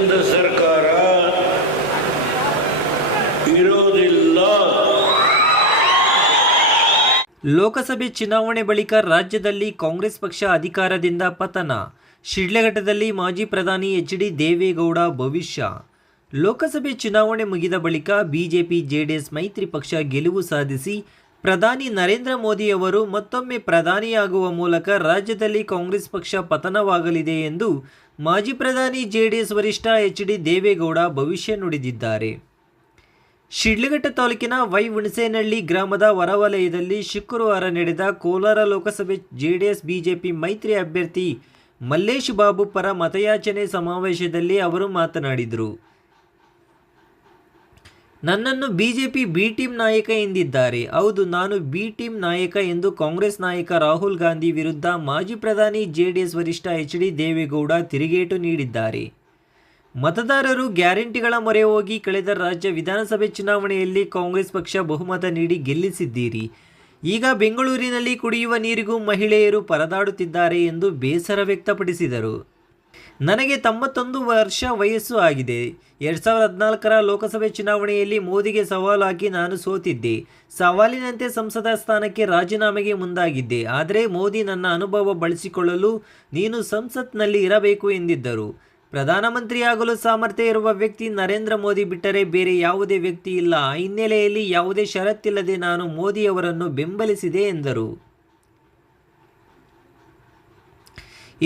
ಇರ್ತಕ್ಕಂಥ ಸರ್ಕಾರ ಇರೋದಿಲ್ಲ. ಲೋಕಸಭೆ ಚುನಾವಣೆ ಬಳಿಕ ರಾಜ್ಯದಲ್ಲಿ ಕಾಂಗ್ರೆಸ್ ಪಕ್ಷ ಅಧಿಕಾರದಿಂದ ಪತನ. ಶಿಡ್ಲಘಟ್ಟದಲ್ಲಿ ಮಾಜಿ ಪ್ರಧಾನಿ ಎಚ್ ಡಿ ದೇವೇಗೌಡ ಭವಿಷ್ಯ. ಲೋಕಸಭೆ ಚುನಾವಣೆ ಮುಗಿದ ಬಳಿಕ ಬಿಜೆಪಿ, ಜೆಡಿಎಸ್ ಮೈತ್ರಿ ಪಕ್ಷ ಗೆಲುವು ಸಾಧಿಸಿ ಪ್ರಧಾನಿ ನರೇಂದ್ರ ಮೋದಿ ಅವರು ಮತ್ತೊಮ್ಮೆ ಪ್ರಧಾನಿಯಾಗುವ ಮೂಲಕ ರಾಜ್ಯದಲ್ಲಿ ಕಾಂಗ್ರೆಸ್ ಪಕ್ಷ ಪತನವಾಗಲಿದೆ ಎಂದು ಮಾಜಿ ಪ್ರಧಾನಿ ಜೆಡಿಎಸ್ ವರಿಷ್ಠ ಎಚ್ ಡಿ ದೇವೇಗೌಡ ಭವಿಷ್ಯ ನುಡಿದಿದ್ದಾರೆ. ಶಿಡ್ಲಘಟ್ಟ ತಾಲೂಕಿನ ವೈ ಹುಣಸೇನಹಳ್ಳಿ ಗ್ರಾಮದ ಹೊರವಲಯದಲ್ಲಿ ಶುಕ್ರವಾರ ನಡೆದ ಕೋಲಾರ ಲೋಕಸಭೆ ಜೆಡಿಎಸ್ ಬಿಜೆಪಿ ಮೈತ್ರಿ ಅಭ್ಯರ್ಥಿ ಮಲ್ಲೇಶ್ ಬಾಬು ಪರ ಮತಯಾಚನೆ ಸಮಾವೇಶದಲ್ಲಿ ಅವರು ಮಾತನಾಡಿದರು. ನನ್ನನ್ನು ಬಿಜೆಪಿ ಬಿ ಟೀಮ್ ನಾಯಕ ಎಂದಿದ್ದಾರೆ. ಹೌದು, ನಾನು ಬಿ ಟೀಮ್ ನಾಯಕ ಎಂದು ಕಾಂಗ್ರೆಸ್ ನಾಯಕ ರಾಹುಲ್ ಗಾಂಧಿ ವಿರುದ್ಧ ಮಾಜಿ ಪ್ರಧಾನಿ ಜೆಡಿಎಸ್ ವರಿಷ್ಠ ಎಚ್ ಡಿ ದೇವೇಗೌಡ ತಿರುಗೇಟು ನೀಡಿದ್ದಾರೆ. ಮತದಾರರು ಗ್ಯಾರಂಟಿಗಳ ಮೊರೆ ಹೋಗಿ ಕಳೆದ ರಾಜ್ಯ ವಿಧಾನಸಭೆ ಚುನಾವಣೆಯಲ್ಲಿ ಕಾಂಗ್ರೆಸ್ ಪಕ್ಷ ಬಹುಮತ ನೀಡಿ ಗೆಲ್ಲಿಸಿದ್ದೀರಿ. ಈಗ ಬೆಂಗಳೂರಿನಲ್ಲಿ ಕುಡಿಯುವ ನೀರಿಗೂ ಮಹಿಳೆಯರು ಪರದಾಡುತ್ತಿದ್ದಾರೆ ಎಂದು ಬೇಸರ ವ್ಯಕ್ತಪಡಿಸಿದರು. ನನಗೆ ತೊಂಬತ್ತೊಂದು ವರ್ಷ ವಯಸ್ಸು ಆಗಿದೆ. ಎರಡು ಸಾವಿರದ ಹದಿನಾಲ್ಕರ ಲೋಕಸಭೆ ಚುನಾವಣೆಯಲ್ಲಿ ಮೋದಿಗೆ ಸವಾಲು ಹಾಕಿ ನಾನು ಸೋತಿದ್ದೆ. ಸವಾಲಿನಂತೆ ಸಂಸದ ಸ್ಥಾನಕ್ಕೆ ರಾಜೀನಾಮೆಗೆ ಮುಂದಾಗಿದ್ದೆ. ಆದರೆ ಮೋದಿ ನನ್ನ ಅನುಭವ ಬಳಸಿಕೊಳ್ಳಲು ನೀನು ಸಂಸತ್ನಲ್ಲಿ ಇರಬೇಕು ಎಂದಿದ್ದರು. ಪ್ರಧಾನಮಂತ್ರಿಯಾಗಲು ಸಾಮರ್ಥ್ಯ ಇರುವ ವ್ಯಕ್ತಿ ನರೇಂದ್ರ ಮೋದಿ ಬಿಟ್ಟರೆ ಬೇರೆ ಯಾವುದೇ ವ್ಯಕ್ತಿ ಇಲ್ಲ. ಆ ಹಿನ್ನೆಲೆಯಲ್ಲಿ ಯಾವುದೇ ಷರತ್ತಿಲ್ಲದೆ ನಾನು ಮೋದಿಯವರನ್ನು ಬೆಂಬಲಿಸಿದೆ ಎಂದರು.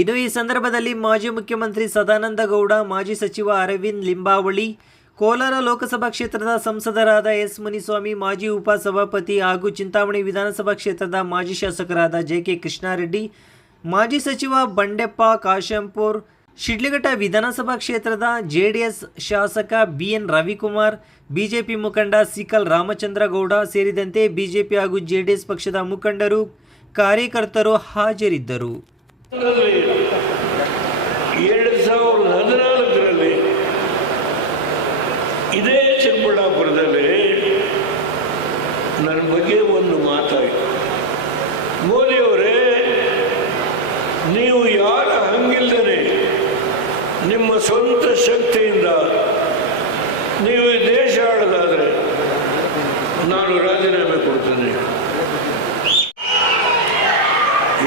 ಇನ್ನು ಈ ಸಂದರ್ಭದಲ್ಲಿ ಮಾಜಿ ಮುಖ್ಯಮಂತ್ರಿ ಸದಾನಂದ ಗೌಡ, ಮಾಜಿ ಸಚಿವ ಅರವಿಂದ್ ಲಿಂಬಾವಳಿ, ಕೋಲಾರ ಲೋಕಸಭಾ ಕ್ಷೇತ್ರದ ಸಂಸದರಾದ ಎಸ್ ಮುನಿಸ್ವಾಮಿ, ಮಾಜಿ ಉಪಸಭಾಪತಿ ಹಾಗೂ ಚಿಂತಾಮಣಿ ವಿಧಾನಸಭಾ ಕ್ಷೇತ್ರದ ಮಾಜಿ ಶಾಸಕರಾದ ಜೆ ಕೆ ಕೃಷ್ಣಾರೆಡ್ಡಿ, ಮಾಜಿ ಸಚಿವ ಬಂಡೆಪ್ಪ ಕಾಶೆಂಪೂರ್, ಶಿಡ್ಲಘಟ್ಟ ವಿಧಾನಸಭಾ ಕ್ಷೇತ್ರದ ಜೆಡಿಎಸ್ ಶಾಸಕ ಬಿಎನ್ ರವಿಕುಮಾರ್, ಬಿಜೆಪಿ ಮುಖಂಡ ಸಿಕಲ್ ರಾಮಚಂದ್ರಗೌಡ ಸೇರಿದಂತೆ ಬಿಜೆಪಿ ಹಾಗೂ ಜೆಡಿಎಸ್ ಪಕ್ಷದ ಮುಖಂಡರು, ಕಾರ್ಯಕರ್ತರು ಹಾಜರಿದ್ದರು. ಎರಡು ಸಾವಿರದ ಹದಿನಾಲ್ಕರಲ್ಲಿ ಇದೇ ಚಿಕ್ಕಬಳ್ಳಾಪುರದಲ್ಲಿ ನನ್ನ ಬಗ್ಗೆ ಒಂದು ಮಾತಾಯಿತು ಮೋದಿಯವರೇ, ನೀವು ಯಾರ ಹಂಗಿಲ್ಲದೆ ನಿಮ್ಮ ಸ್ವಂತ ಶಕ್ತಿಯಿಂದ ನೀವು ದೇಶ ಆಡೋದಾದರೆ ನಾನು ರಾಜೀನಾಮೆ ಕೊಡ್ತೇನೆ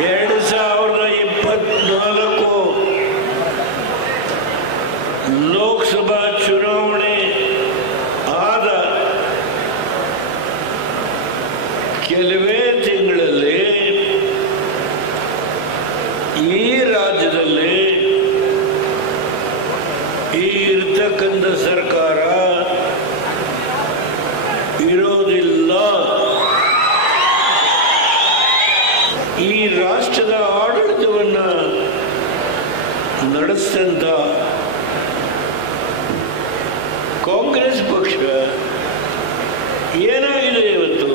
ಎರಡು ಸಾವಿರದ ಇಪ್ಪತ್ನಾಲ್ಕು ಲೋಕಸಭಾ ಚುನಾವಣೆ ಆದ ಕೆಲವೇ ತಿಂಗಳಲ್ಲಿ ಈ ರಾಜ್ಯದಲ್ಲಿ ಈ ಇರ್ತಕ್ಕಂಥ ಸರ್ಕಾರ ಇರೋದಿಲ್ಲ. ಈ ರಾಷ್ಟ್ರದ ಆಡಳಿತವನ್ನು ನಡೆಸಿದಂಥ ಕಾಂಗ್ರೆಸ್ ಏನೋ ಇವತ್ತು?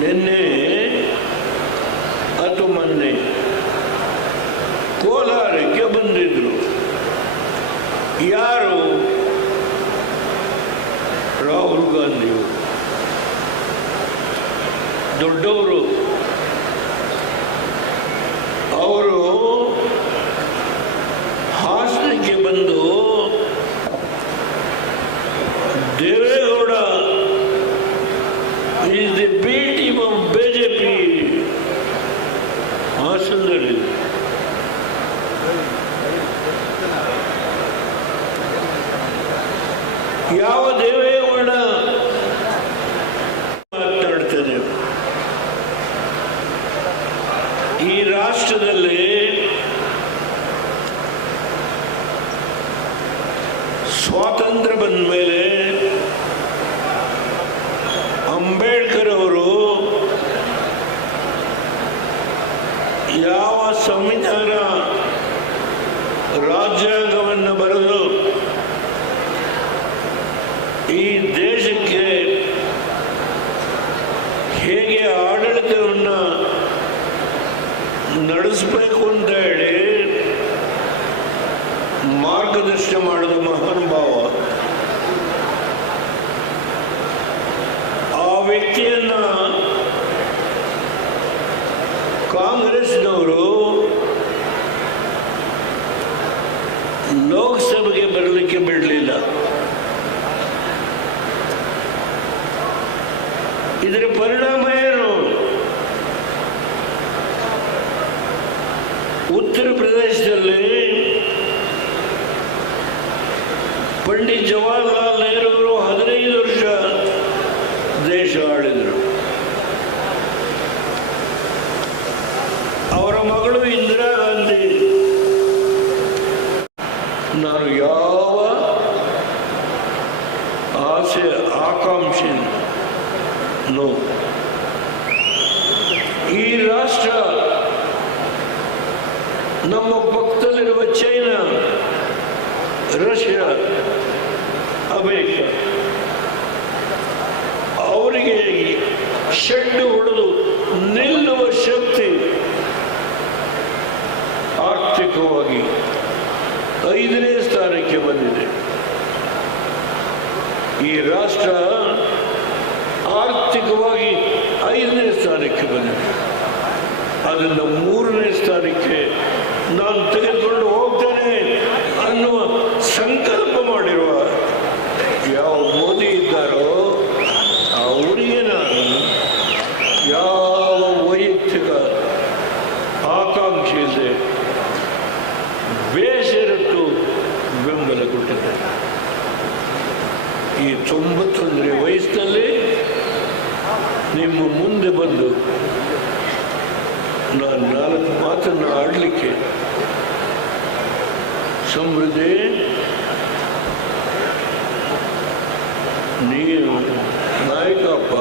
ನಿನ್ನೆ ಅದು ಮೊನ್ನೆ ಕೋಲಾರಕ್ಕೆ ಬಂದಿದ್ರು. ಯಾರು? ರಾಹುಲ್ ಗಾಂಧಿಯವರು ದೊಡ್ಡವರು ಅವರು ಹಾಸನಕ್ಕೆ ಬಂದು Devegowda is the B team of BJP ಹಾಸನದಲ್ಲಿ ಯಾವ ದೇವೇಗೌಡ ಮಾತನಾಡ್ತೇನೆ. ಈ ರಾಷ್ಟ್ರದಲ್ಲಿ ಸ್ವಾತಂತ್ರ್ಯ ಬಂದ ಮೇಲೆ ಅಂಬೇಡ್ಕರ್ ಅವರು ಯಾವ ಸಂವಿಧಾನ ರಾಜ್ಯಾಂಗವನ್ನು ಬರೆದು ಈ ದೇಶಕ್ಕೆ ಹೇಗೆ ಆಡಳಿತವನ್ನು ನಡೆಸಬೇಕು ಅಂತ ಹೇಳಿ ಮಾರ್ಗದರ್ಶನ ಮಾಡಿದ ಮಹಾನುಭಾವ ವ್ಯಕ್ತಿಯನ್ನ ಕಾಂಗ್ರೆಸ್ನವರು ಲೋಕಸಭೆಗೆ ಬರಲಿಕ್ಕೆ ಬಿಡಲಿಲ್ಲ. ಇದರ ಪರಿಣಾಮ ಏನು? ಉತ್ತರ ಪ್ರದೇಶದಲ್ಲಿ ಪಂಡಿತ್ ಜವಾಹರ್ಲಾಲ್ ನೆಹರು ಅವರು ಹದಿನೈದು ವರ್ಷ ದೇಶ ಆಳಿದರು ಅವರ ಮಗಳು ಇಂದಿರಾ ಗಾಂಧಿ ನಾನು ಯಾವ ಆಸೆ ಆಕಾಂಕ್ಷೆ ನೋ ಈ ರಾಷ್ಟ್ರ, ನಮ್ಮ ಪಕ್ಕದಲ್ಲಿರುವ ಚೈನಾ, ರಷ್ಯಾ, ಅಮೆರಿಕ, ಅವರಿಗೆ ಶೆಡ್ಡು ಹೊಡೆದು ನಿಲ್ಲುವ ಶಕ್ತಿ ಆರ್ಥಿಕವಾಗಿ ಐದನೇ ಸ್ಥಾನಕ್ಕೆ ಬಂದಿದೆ. ಈ ರಾಷ್ಟ್ರ ಆರ್ಥಿಕವಾಗಿ ಐದನೇ ಸ್ಥಾನಕ್ಕೆ ಬಂದಿದೆ. ಅದನ್ನು ಮೂರನೇ ಸ್ಥಾನಕ್ಕೆ ನಾನು ತೆಗೆದುಕೊಂಡು ಹೋಗ್ತೇನೆ ಅನ್ನುವ ಸಂಕಲ್ಪ ಮಾಡಿರುವ ಯಾವ ಮೋದಿ ಇದ್ದಾರೋ ಅವರಿಗೆ ನಾನು ಯಾವ ವೈಯಕ್ತಿಕ ಆಕಾಂಕ್ಷೆ ಇದೆ ಬೇಸರಟ್ಟು ಬೆಂಬಲ ಕೊಟ್ಟಿದ್ದೇನೆ ಈ ತೊಂಬತ್ತೊಂದನೇ ವಯಸ್ಸಿನಲ್ಲಿ ನಿಮ್ಮ ಮುಂದೆ ಬಂದು ನಾನು ನಾಲ್ಕು ಮಾತನ್ನು ಆಡಲಿಕ್ಕೆ ಸಮೃದ್ಧಿ ನೀನು ನಾಯಕಪ್ಪ.